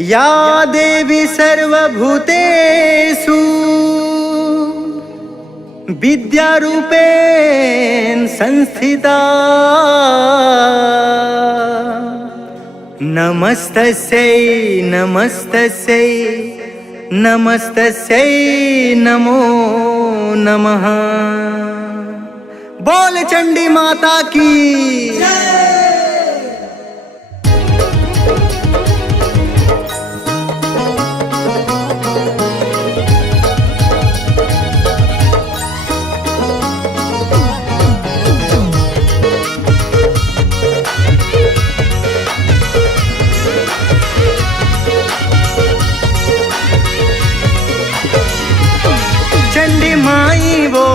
या देवी सर्वभूतेषु विद्यारूपेण संस्थिता नमस्तस्यै नमस्तस्यै नमस्तस्यै नमो नमः। बोल चंडी माता की चंडी माई वो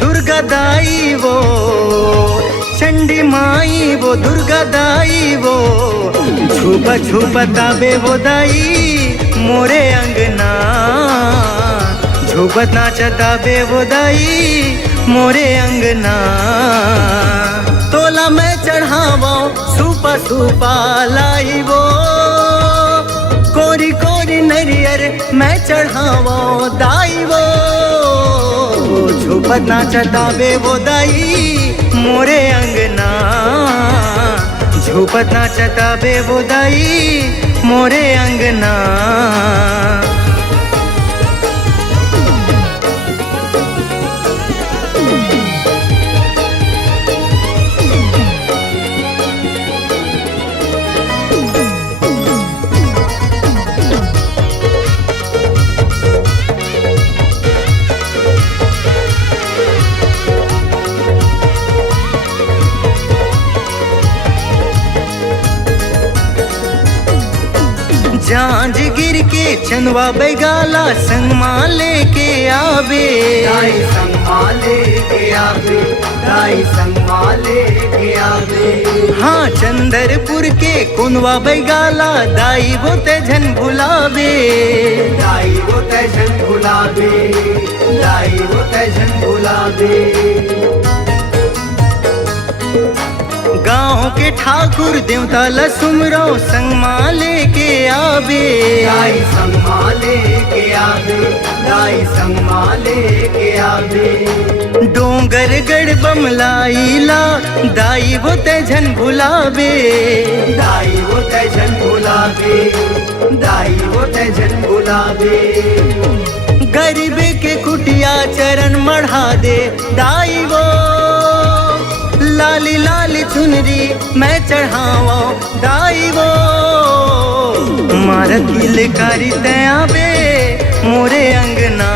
दुर्गा दाई वो चंडी माई वो दुर्गा दाई वो छुपा छुपा ताबे वो दाई मोरे अंगना झुपत नाचता बे वो दाई मोरे अंगना। तोला मैं चढ़ावो सुपा सुपा लाई वो कोरी कोरी नरियर मैं चढ़ावो दाई वो झुपत नाचता बे वो दाई मोरे अंगना झुपत नाचता बे वो दाई मोरे अंगना। झांझ गिर के चंदवा बैगाला संगमा लेके आवे दाई संगमा लेके आवे दाई संगमा लेके आवे। हाँ चंदरपुर के कुनवा बैगाला दाई वो तेजन भुलावे दाई वो तेजन भुलावे दाई वो तेजन भुलावे। गाँव के ठाकुर देवता लसुमरो संगमा लेके आवे दाई संगमा लेके आवे दाई संगमा लेके आवे। डोंगर गढ़ बमलाईला दाई वो तेजन भुलावे दाई वो तेजन भुलावे दाई वो तेजन भुलावे। गरीब के कुटिया चरण मढ़ा दे दाई वो लाली लाली चुनरी मैं चढ़ावा दाई वो मारत कारी तयाबे मोरे अंगना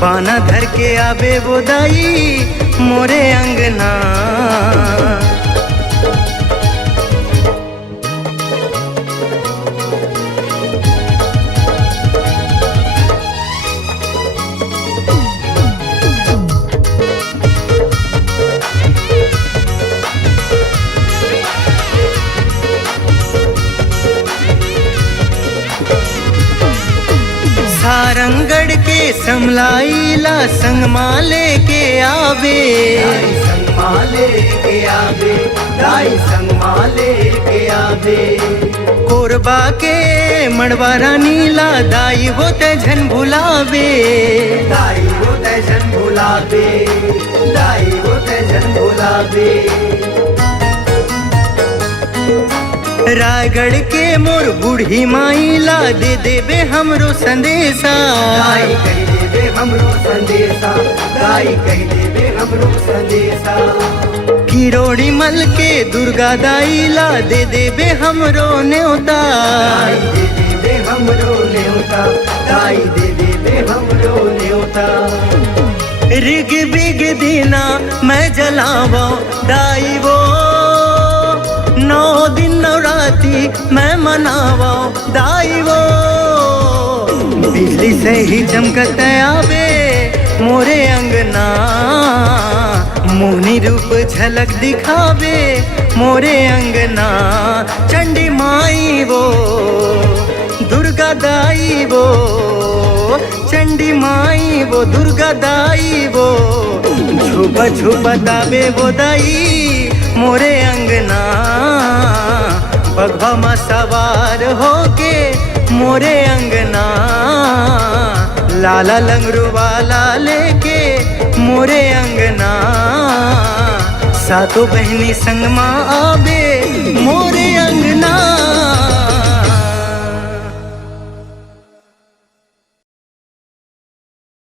बाना धर के आवे वो दाई मोरे अंगना। सारंगढ़ के समलाईला संगमा लेके आवे दाई संगमा लेके आवे दाई संगमा लेके आवे। कोरबा के मड़वा रानीला दाई वो तेजन भुलावे दाई वो तेजन भुलावे दाई वो तेजन भुलावे। रायगढ़ के मोर बूढ़ी माईला दे देबे हमरो संदेशा दाई कही देवे हमरो संदेशा दाई कही देवे हमरो संदेशा। किरोड़ी मल के दुर्गा दाईला दे देबे हमरो न्योता दाई दे देवे हमरो न्योता दाई दे देवे हमरो न्योता। रिग बिग दीना मैं जलावा दाई वो 9 दिन नवरात्रि मैं मनावा दाई वो बिजली से ही चमकत आवे मोरे अंगना मोहनी रूप झलक दिखावे मोरे अंगना। चंडी माई वो दुर्गा दाई वो चंडी माई वो दुर्गा दाई वो छुपा छुपा दावे वो दाई मोरे अंगना बघवा में सवार होके मोरे अंगना, लाला लंगरू वाला लेके मोरे अंगना, सातों बहनी संग माँ आबे मोरे अंगना।